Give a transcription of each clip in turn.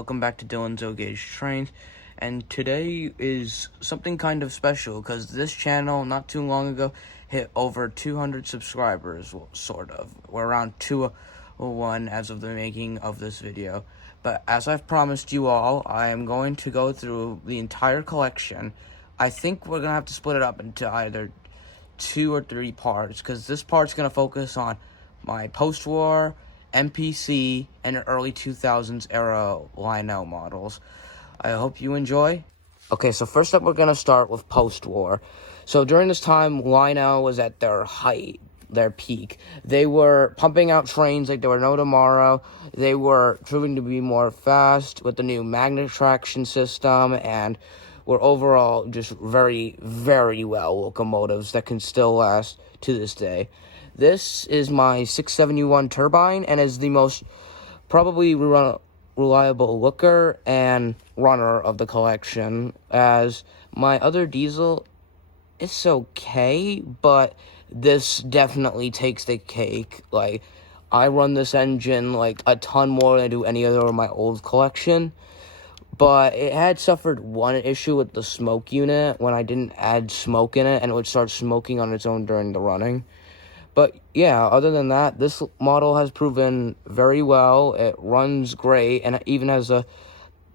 welcome back to Dylan's O-Gauge Trains. And today is something kind of special because this channel not too long ago hit over 200 subscribers, well, sort of. We're around 201 as of the making of this video. But as I've promised you all, I am going to go through the entire collection. I think we're going to have to split it up into either 2 or 3 parts because this part's going to focus on my post-war, MPC, and early 2000s era Lionel models. I hope you enjoy. Okay, so first up we're going to start with post-war. So during this time, Lionel was at their height, their peak. They were pumping out trains like there were no tomorrow. They were proving to be more fast with the new magnet traction system, and were overall just very, very well locomotives that can still last to this day. This is my 671 Turbine and is the most probably reliable looker and runner of the collection, as my other diesel is okay, but this definitely takes the cake. Like, I run this engine like a ton more than I do any other of my old collection, but it had suffered one issue with the smoke unit when I didn't add smoke in it, and it would start smoking on its own during the running. But yeah, other than that, this model has proven very well. It runs great, and it even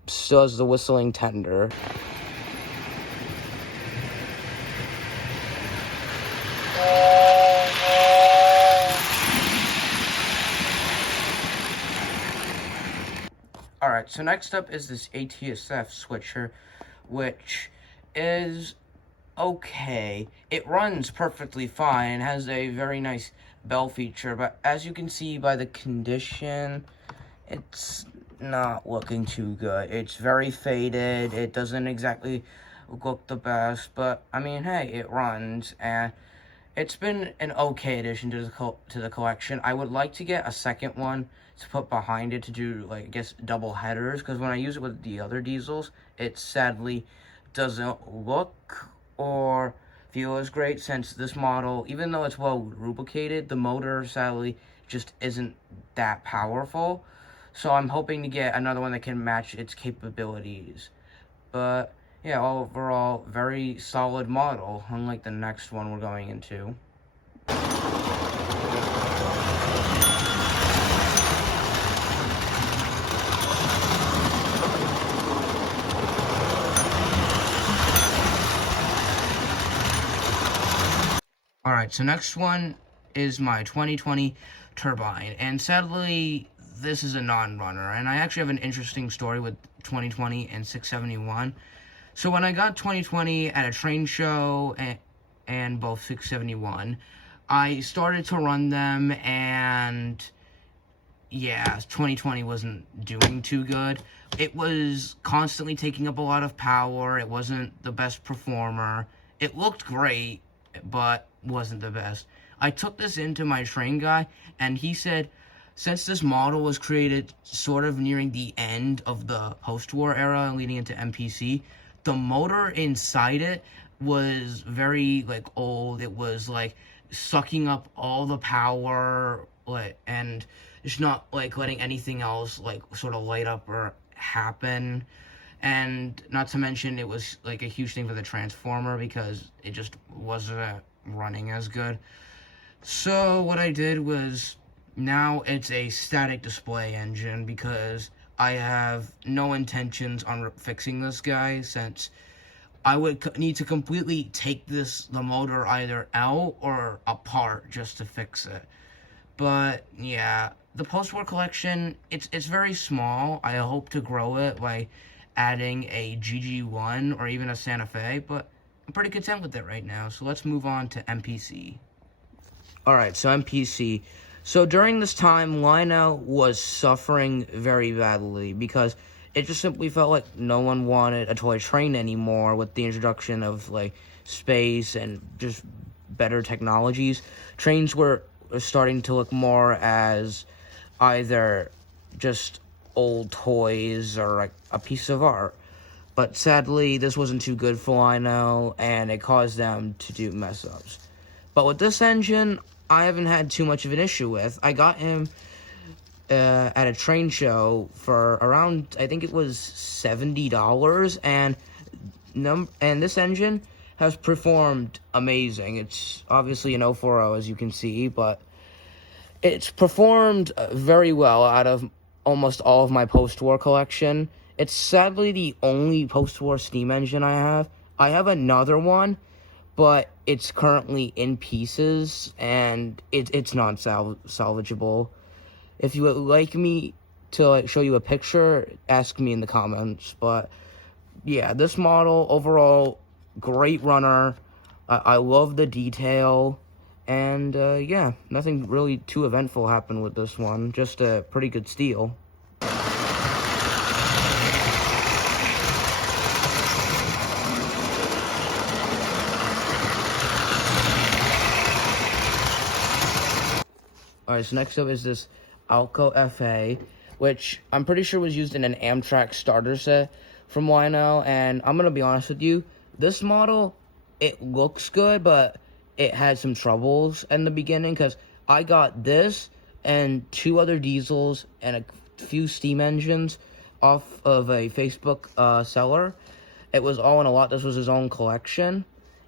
still has the whistling tender. Alright, so next up is this ATSF switcher, which is okay. It runs perfectly fine and has a very nice bell feature, but as you can see by the condition, it's not looking too good. It's very faded. It doesn't exactly look the best, but I mean, hey, it runs, and it's been an okay addition to the collection. I would like to get a second one to put behind it to do, like, I guess, double headers, because when I use it with the other diesels, it sadly doesn't look or feel as great, since this model, even though it's well lubricated, the motor sadly just isn't that powerful. So I'm hoping to get another one that can match its capabilities. But yeah, overall, very solid model, unlike the next one we're going into. Alright, so next one is my 2020 Turbine, and sadly, this is a non-runner, and I actually have an interesting story with 2020 and 671. So when I got 2020 at a train show and both 671, I started to run them, and yeah, 2020 wasn't doing too good. It was constantly taking up a lot of power. It wasn't the best performer. It looked great, but wasn't the best. I took this into my train guy, and he said, since this model was created sort of nearing the end of the post-war era leading into MPC, the motor inside it was very, like, old. It was, like, sucking up all the power, like, and it's not, like, letting anything else, like, sort of light up or happen. And not to mention, it was, like, a huge thing for the transformer because it just wasn't running as good. So what I did was, now it's a static display engine because I have no intentions on fixing this guy, since I would need to completely take the motor either out or apart just to fix it. But yeah, the post-war collection, it's very small. I hope to grow it by adding a GG1 or even a Santa Fe, but I'm pretty content with it right now. So let's move on to MPC. Alright, so MPC. So during this time, Lionel was suffering very badly because it just simply felt like no one wanted a toy train anymore with the introduction of, like, space and just better technologies. Trains were starting to look more as either just old toys or, like, a piece of art. But sadly, this wasn't too good for Lionel, and it caused them to do mess-ups. But with this engine, I haven't had too much of an issue with. I got him at a train show for around, I think it was $70, and this engine has performed amazing. It's obviously an 040, as you can see, but it's performed very well out of almost all of my post-war collection. It's sadly the only post-war steam engine I have. I have another one, but it's currently in pieces, and it's not salvageable. If you would like me to show you a picture, ask me in the comments. But yeah, this model overall, great runner. I love the detail, and yeah, nothing really too eventful happened with this one. Just a pretty good steal. Alright, so next up is this Alco FA, which I'm pretty sure was used in an Amtrak starter set from Lionel, and I'm gonna be honest with you, this model, it looks good, but it had some troubles in the beginning, because I got this and 2 other diesels and a few steam engines off of a Facebook seller. It was all in a lot. This was his own collection,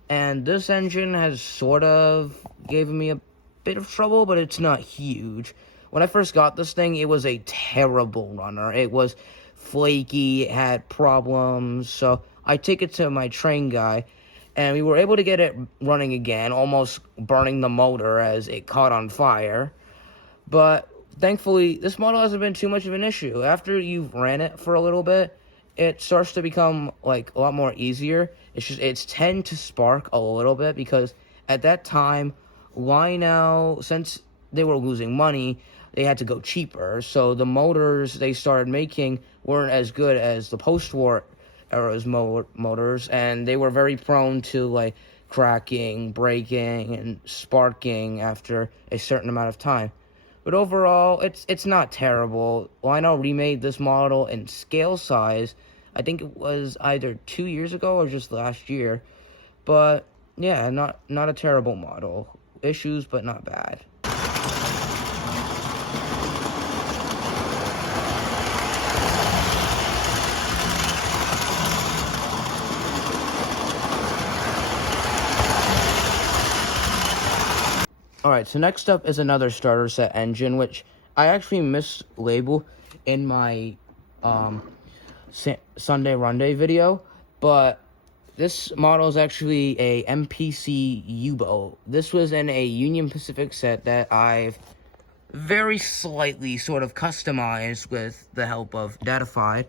and this engine has sort of given me a bit of trouble, but it's not huge. When I first got this thing, it was a terrible runner. It was flaky, it had problems, so I take it to my train guy, and we were able to get it running again, almost burning the motor as it caught on fire. But thankfully, this model hasn't been too much of an issue. After you've ran it for a little bit, it starts to become like a lot more easier. It's tend to spark a little bit, because at that time, Lionel, since they were losing money, they had to go cheaper. So the motors they started making weren't as good as the post-war era's motors, and they were very prone to like cracking, breaking, and sparking after a certain amount of time. But overall, it's not terrible. Lionel remade this model in scale size. I think it was either 2 years ago or just last year. But yeah, not a terrible model. Issues, but not bad. Alright, so next up is another starter set engine, which I actually mislabeled in my Sunday Run Day video, but this model is actually a MPC Yubo. This was in a Union Pacific set that I've very slightly sort of customized with the help of Datafied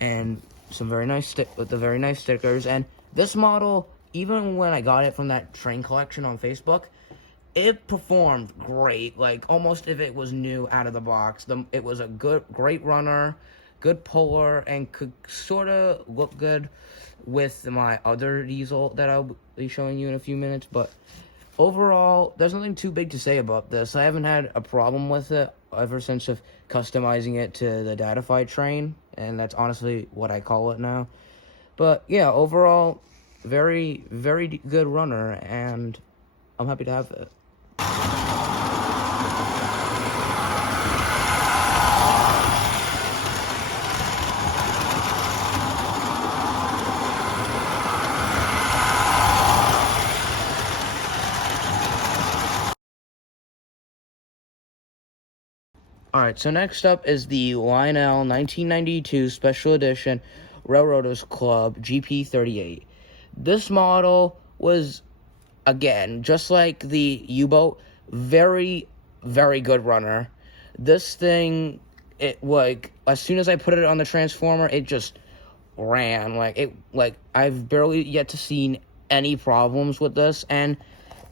and some very nice stickers. And this model, even when I got it from that train collection on Facebook, it performed great, like almost if it was new out of the box. It was a great runner, good puller, and could sort of look good with my other diesel that I'll be showing you in a few minutes. But overall, there's nothing too big to say about this. I haven't had a problem with it ever since of customizing it to the Datafied train, and that's honestly what I call it now. But yeah, overall, very, very good runner, and I'm happy to have it. Alright, so next up is the Lionel 1992 Special Edition Railroaders Club GP38. This model was, again, just like the U-boat, very, very good runner. This thing, it like, as soon as I put it on the transformer, it just ran. I've barely yet to seen any problems with this, and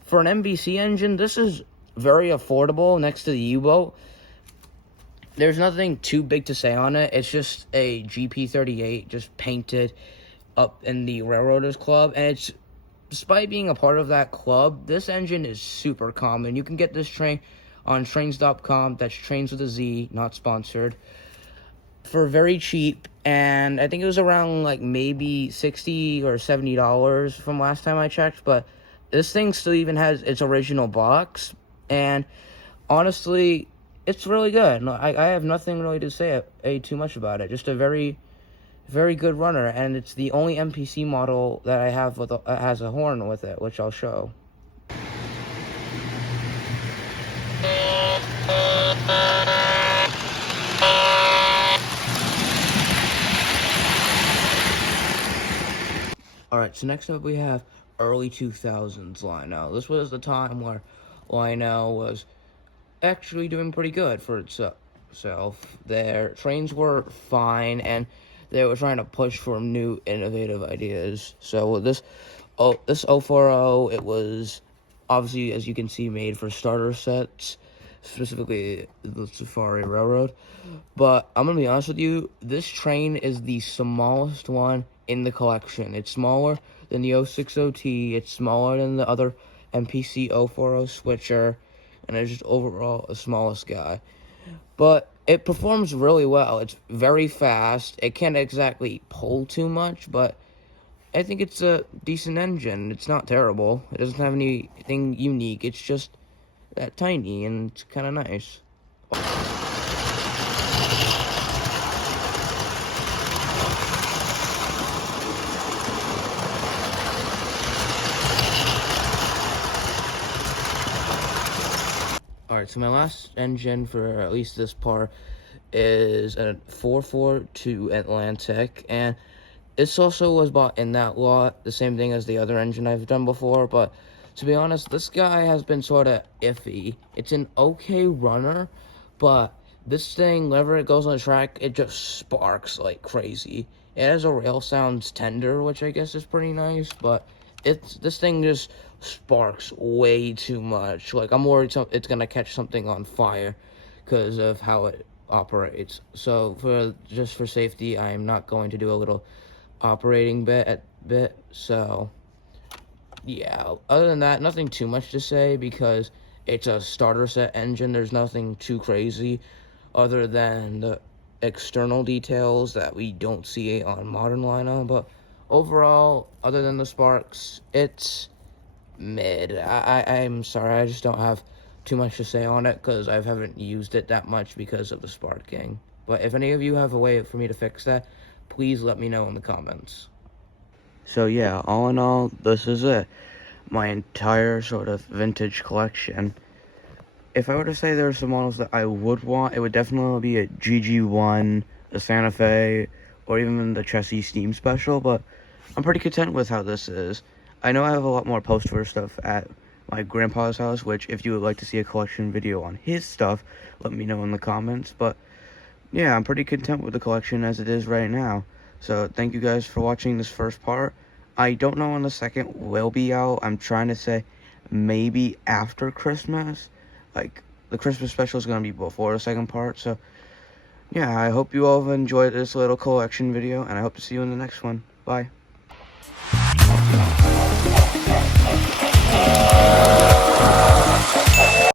for an MPC engine, this is very affordable next to the U-boat. There's nothing too big to say on it. It's just a GP38 just painted up in the Railroaders Club. And it's, despite being a part of that club, this engine is super common. You can get this train on trains.com. That's trains with a Z, not sponsored, for very cheap. And I think it was around like maybe $60 or $70 from last time I checked. But this thing still even has its original box. And honestly, it's really good. No, I have nothing really to say too much about it. Just a very, very good runner, and it's the only MPC model that I have with has a horn with it, which I'll show. Alright, so next up we have early 2000s Lionel. This was the time where Lionel was actually doing pretty good for itself. Their trains were fine, and they were trying to push for new innovative ideas. So this 040, it was obviously, as you can see, made for starter sets, specifically the Safari Railroad. But I'm gonna be honest with you, this train is the smallest one in the collection. It's smaller than the 060T, it's smaller than the other MPC 040 switcher, and it's just overall the smallest guy. But it performs really well. It's very fast. It can't exactly pull too much, but I think it's a decent engine. It's not terrible. It doesn't have anything unique. It's just that tiny, and it's kind of nice. Alright, so my last engine for at least this part is a 442 Atlantic, and this also was bought in that lot, the same thing as the other engine I've done before, but to be honest, this guy has been sort of iffy. It's an okay runner, but this thing, whenever it goes on the track, it just sparks like crazy. It has a rail sounds tender, which I guess is pretty nice, but this thing just sparks way too much. Like, I'm worried it's gonna catch something on fire because of how it operates. So just for safety, I am not going to do a little operating bit. So yeah, other than that, nothing too much to say because it's a starter set engine. There's nothing too crazy other than the external details that we don't see on modern Lionel, but overall, other than the sparks, it's mid. I'm sorry, I just don't have too much to say on it because I haven't used it that much because of the sparking. But if any of you have a way for me to fix that, please let me know in the comments. So yeah, all in all, this is it. My entire sort of vintage collection. If I were to say there are some models that I would want, it would definitely be a GG1, a Santa Fe, or even the Chessie Steam Special, but I'm pretty content with how this is. I know I have a lot more post-tour stuff at my grandpa's house, which if you would like to see a collection video on his stuff, let me know in the comments, but yeah, I'm pretty content with the collection as it is right now. So thank you guys for watching this first part. I don't know when the second will be out. I'm trying to say maybe after Christmas. Like, the Christmas special is going to be before the second part. So yeah, I hope you all have enjoyed this little collection video, and I hope to see you in the next one. Bye.